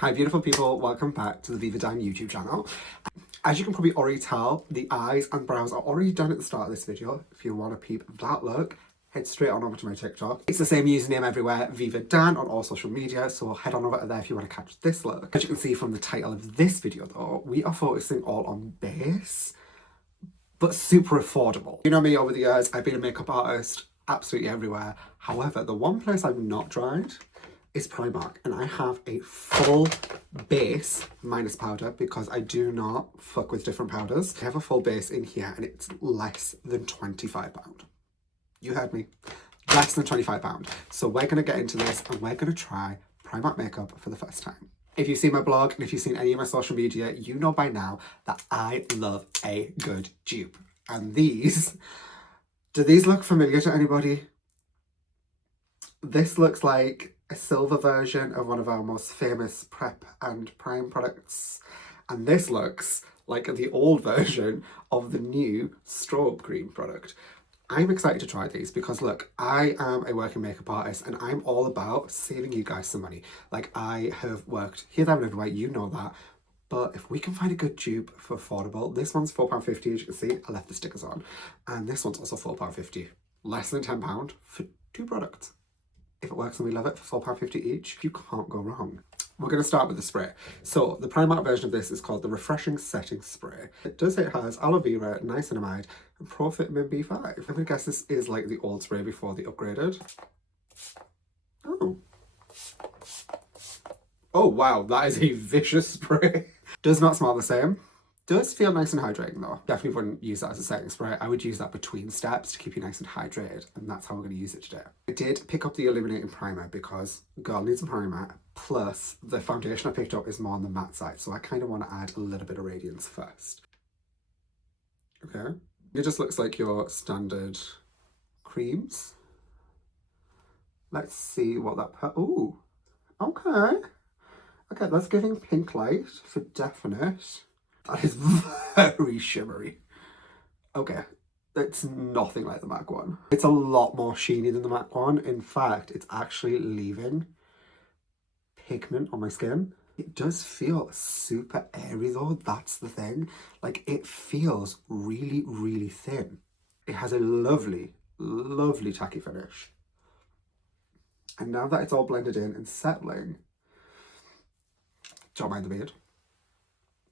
Hi beautiful people, welcome back to the Viva Dann YouTube channel. As you can probably already tell, the eyes and brows are already done at the start of this video. If you want to peep that look, head straight on over to my TikTok. It's the same username everywhere, Viva Dann, on all social media, so head on over there if you want to catch this look. As you can see from the title of this video though, we are focusing all on base, but super affordable. You know me, over the years, I've been a makeup artist absolutely everywhere. However, the one place I've not tried is Primark, and I have a full base minus powder because I do not fuck with different powders. I have a full base in here and it's less than £25. You heard me, less than £25. So we're gonna get into this and we're gonna try Primark makeup for the first time. If you've seen my blog and if you've seen any of my social media, you know by now that I love a good dupe. And these, do these look familiar to anybody? This looks like a silver version of one of our most famous prep and prime products. And this looks like the old version of the new strobe cream product. I'm excited to try these because look, I am a working makeup artist and I'm all about saving you guys some money. Like, I have worked here, there and everywhere, you know that. But if we can find a good dupe for affordable, this one's £4.50, as you can see, I left the stickers on. And this one's also £4.50, less than £10 for two products. If it works and we love it, for £4.50 each, you can't go wrong. We're going to start with the spray. So the Primark version of this is called the Refreshing Setting Spray. It has aloe vera, niacinamide, and provitamin B5. I'm going to guess this is like the old spray before they upgraded. Oh wow, that is a vicious spray. Does not smell the same. Does feel nice and hydrating though. Definitely wouldn't use that as a setting spray. I would use that between steps to keep you nice and hydrated, and that's how we're going to use it today. I did pick up the illuminating primer because girl needs a primer, plus the foundation I picked up is more on the matte side, so I kind of want to add a little bit of radiance first. Okay, it just looks like your standard creams. Let's see what that ooh, okay, that's giving pink light for definite. That is very shimmery. Okay, it's nothing like the MAC one. It's a lot more sheeny than the MAC one. In fact, it's actually leaving pigment on my skin. It does feel super airy though, that's the thing. Like, it feels really, really thin. It has a lovely, lovely tacky finish. And now that it's all blended in and settling, don't mind the beard.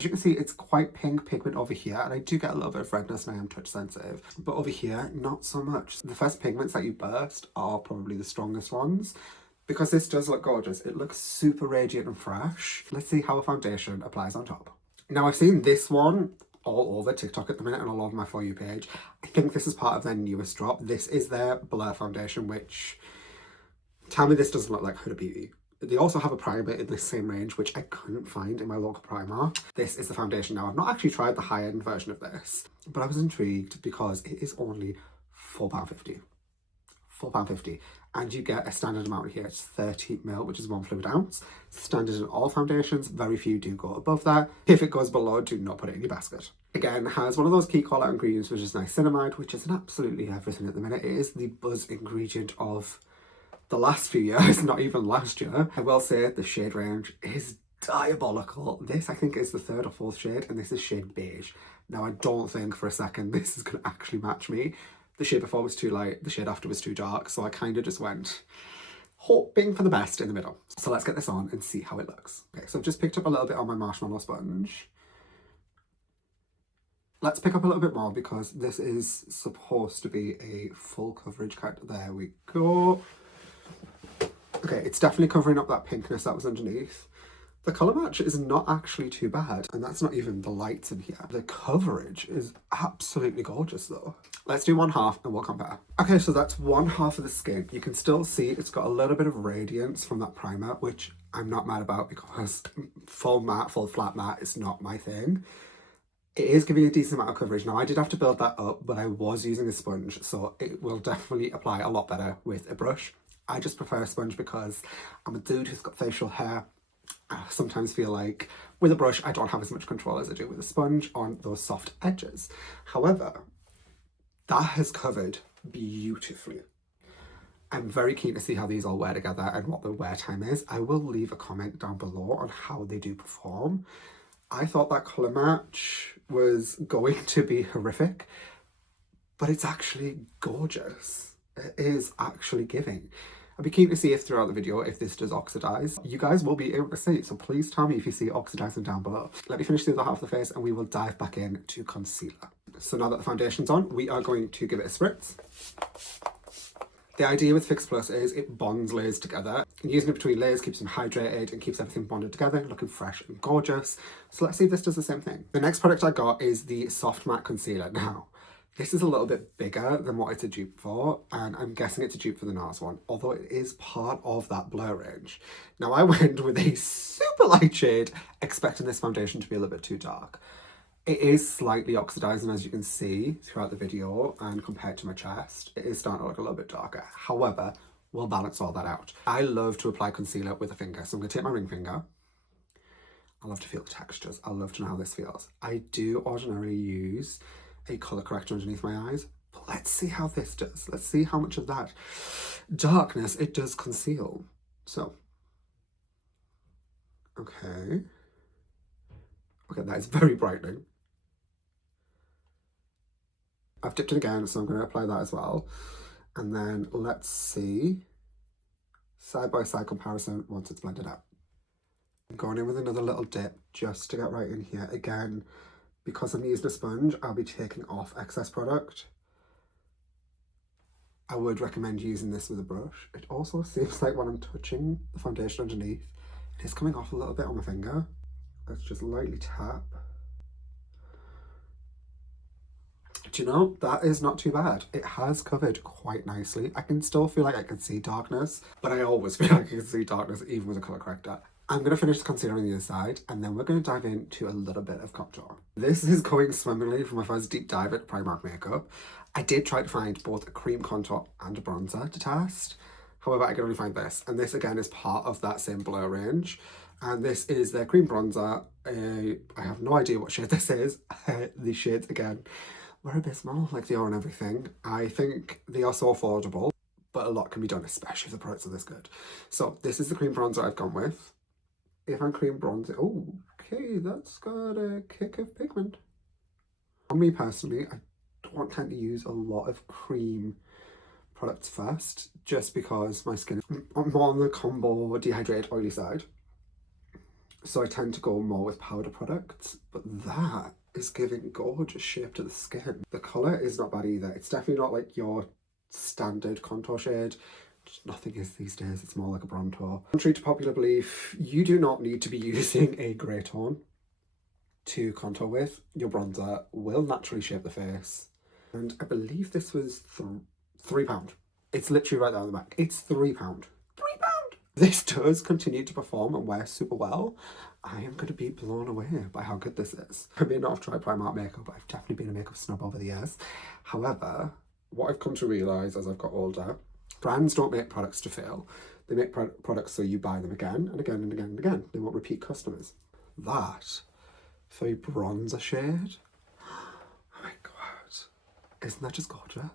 As you can see, it's quite pink pigment over here, and I do get a little bit of redness and I am touch sensitive, but over here, not so much. The first pigments that you burst are probably the strongest ones. Because this does look gorgeous, it looks super radiant and fresh. Let's see how a foundation applies on top. Now, I've seen this one all over TikTok at the minute and all over my For You page. I think this is part of their newest drop. This is their Blur foundation, which, tell me this doesn't look like Huda Beauty. They also have a primer in this same range, which I couldn't find in my local Primark. This is the foundation now. I've not actually tried the high-end version of this, but I was intrigued because it is only £4.50. £4.50. And you get a standard amount here. It's 30ml, which is 1 fluid ounce. Standard in all foundations. Very few do go above that. If it goes below, do not put it in your basket. Again, has one of those key call-out ingredients, which is niacinamide, which is in absolutely everything at the minute. It is the buzz ingredient of the last few years, not even last year. I will say the shade range is diabolical. This, I think, is the 3rd or 4th shade, and this is shade beige. Now, I don't think for a second this is going to actually match me. The shade before was too light, the shade after was too dark, so I kind of just went hoping for the best in the middle. So let's get this on and see how it looks. Okay, so I've just picked up a little bit on my marshmallow sponge. Let's pick up a little bit more because this is supposed to be a full coverage cut. There we go. Okay, it's definitely covering up that pinkness that was underneath. The colour match is not actually too bad, and that's not even the lights in here. The coverage is absolutely gorgeous though. Let's do one half and we'll compare. Okay, so that's one half of the skin. You can still see it's got a little bit of radiance from that primer, which I'm not mad about because full matte, full flat matte is not my thing. It is giving a decent amount of coverage. Now, I did have to build that up, but I was using a sponge, so it will definitely apply a lot better with a brush. I just prefer a sponge because I'm a dude who's got facial hair. I sometimes feel like with a brush, I don't have as much control as I do with a sponge on those soft edges. However, that has covered beautifully. I'm very keen to see how these all wear together and what the wear time is. I will leave a comment down below on how they do perform. I thought that colour match was going to be horrific, but it's actually gorgeous. It is actually giving. I'd be keen to see if throughout the video, if this does oxidise. You guys will be able to see it, so please tell me if you see it oxidising down below. Let me finish the other half of the face and we will dive back in to concealer. So now that the foundation's on, we are going to give it a spritz. The idea with Fix Plus is it bonds layers together. And using it between layers keeps them hydrated and keeps everything bonded together, looking fresh and gorgeous. So let's see if this does the same thing. The next product I got is the Soft Matte Concealer. Now, this is a little bit bigger than what it's a dupe for, and I'm guessing it's a dupe for the NARS one, although it is part of that blur range. Now, I went with a super light shade, expecting this foundation to be a little bit too dark. It is slightly oxidizing, as you can see throughout the video, and compared to my chest, it is starting to look a little bit darker. However, we'll balance all that out. I love to apply concealer with a finger, so I'm going to take my ring finger. I love to feel the textures. I love to know how this feels. I do ordinarily use a colour corrector underneath my eyes, but let's see how this does. Let's see how much of that darkness it does conceal. So, okay, that is very brightening. I've dipped it again, so I'm going to apply that as well. And then let's see side by side comparison once it's blended out. I'm going in with another little dip just to get right in here. Again, because I'm using a sponge, I'll be taking off excess product. I would recommend using this with a brush. It also seems like when I'm touching the foundation underneath, it is coming off a little bit on my finger. Let's just lightly tap. Do you know, that is not too bad. It has covered quite nicely. I can still feel like I can see darkness, but I always feel like I can see darkness even with a colour corrector. I'm going to finish the concealer on the other side, and then we're going to dive into a little bit of contour. This is going swimmingly for my first deep dive at Primark makeup. I did try to find both a cream contour and a bronzer to test. However, I could only find this, and this again is part of that same blur range. And this is their cream bronzer. I have no idea what shade this is. These shades again were abysmal, like they are on everything. I think they are so affordable, but a lot can be done, especially if the products are this good. So this is the cream bronzer I've gone with. If I'm cream bronzer, oh, okay, that's got a kick of pigment. For me personally, I don't tend to use a lot of cream products first, just because my skin is more on the combo dehydrated oily side. So I tend to go more with powder products, but that is giving gorgeous shape to the skin. The colour is not bad either. It's definitely not like your standard contour shade. Nothing is these days, it's more like a bronzer. Contrary to popular belief, you do not need to be using a grey tone to contour with. Your bronzer will naturally shape the face. And I believe this was £3. It's literally right there on the back. It's £3. £3! This does continue to perform and wear super well. I am going to be blown away by how good this is. I may not have tried Primark makeup, but I've definitely been a makeup snob over the years. However, what I've come to realise as I've got older, brands don't make products to fail. They make products so you buy them again and again and again and again. They want repeat customers. That for a bronzer shade, oh my god, isn't that just gorgeous?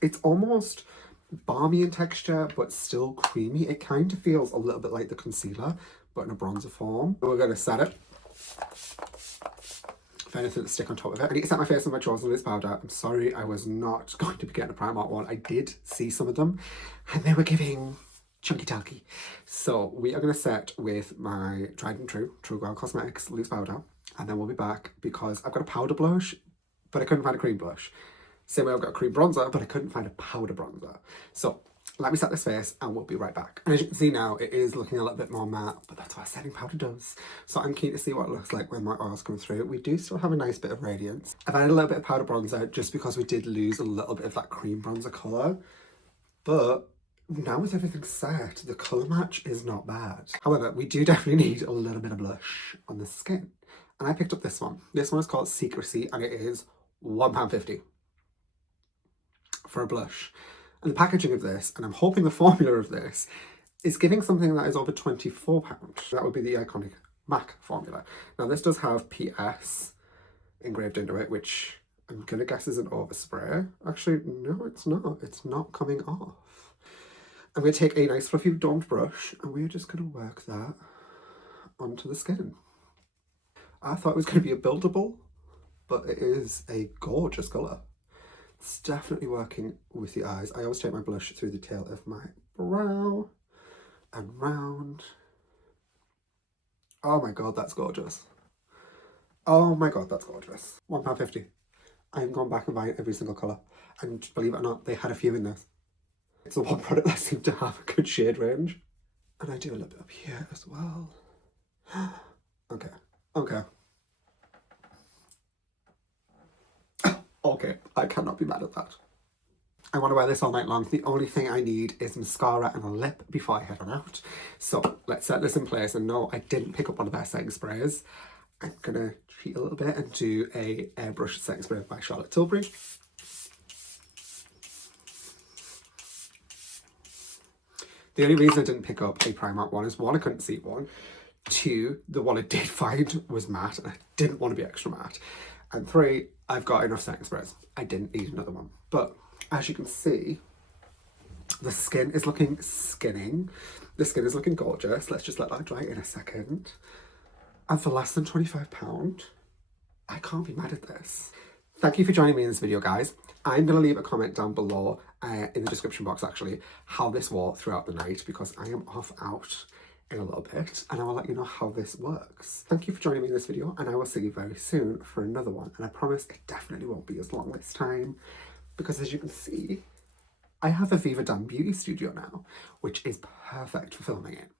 It's almost balmy in texture, but still creamy. It kind of feels a little bit like the concealer, but in a bronzer form. We're going to set it. If anything to stick on top of it. I need to set my face with my chosen loose powder. I'm sorry, I was not going to be getting a Primark one. I did see some of them, and they were giving chunky talky. So we are going to set with my tried and true Girl Cosmetics loose powder, and then we'll be back because I've got a powder blush, but I couldn't find a cream blush. Same way I've got a cream bronzer, but I couldn't find a powder bronzer. So let me set this face and we'll be right back. And as you can see now, it is looking a little bit more matte, but that's what setting powder does. So I'm keen to see what it looks like when my oils come through. We do still have a nice bit of radiance. I've added a little bit of powder bronzer just because we did lose a little bit of that cream bronzer colour. But now with everything set, the colour match is not bad. However, we do definitely need a little bit of blush on the skin. And I picked up this one. This one is called Secrecy and it is £1.50 for a blush. And the packaging of this, and I'm hoping the formula of this, is giving something that is over £24. That would be the iconic MAC formula. Now this does have PS engraved into it, which I'm gonna guess is an overspray. Actually, no, it's not. It's not coming off. I'm going to take a nice fluffy domed brush and we're just going to work that onto the skin. I thought it was going to be a buildable, but it is a gorgeous colour. It's definitely working with the eyes. I always take my blush through the tail of my brow and round. Oh my god, that's gorgeous. Oh my god, that's gorgeous. £1.50. I'm going back and buying every single colour. And believe it or not, they had a few in this. It's the one product that seemed to have a good shade range. And I do a little bit up here as well. Okay, okay. Okay, I cannot be mad at that. I want to wear this all night long. The only thing I need is mascara and a lip before I head on out. So let's set this in place. And no, I didn't pick up one of their setting sprays. I'm going to cheat a little bit and do a airbrush setting spray by Charlotte Tilbury. The only reason I didn't pick up a Primark one is one, I couldn't see one. Two, the one I did find was matte and I didn't want to be extra matte. And three, I've got enough setting sprays. I didn't need another one. But as you can see, the skin is looking skinning. The skin is looking gorgeous. Let's just let that dry in a second. And for less than £25, I can't be mad at this. Thank you for joining me in this video, guys. I'm going to leave a comment down below in the description box, actually, how this wore throughout the night, because I am off out in a little bit, and I will let you know how this works. Thank you for joining me in this video, and I will see you very soon for another one. And I promise it definitely won't be as long this time, because as you can see, I have a Viva Dann beauty studio now, which is perfect for filming in.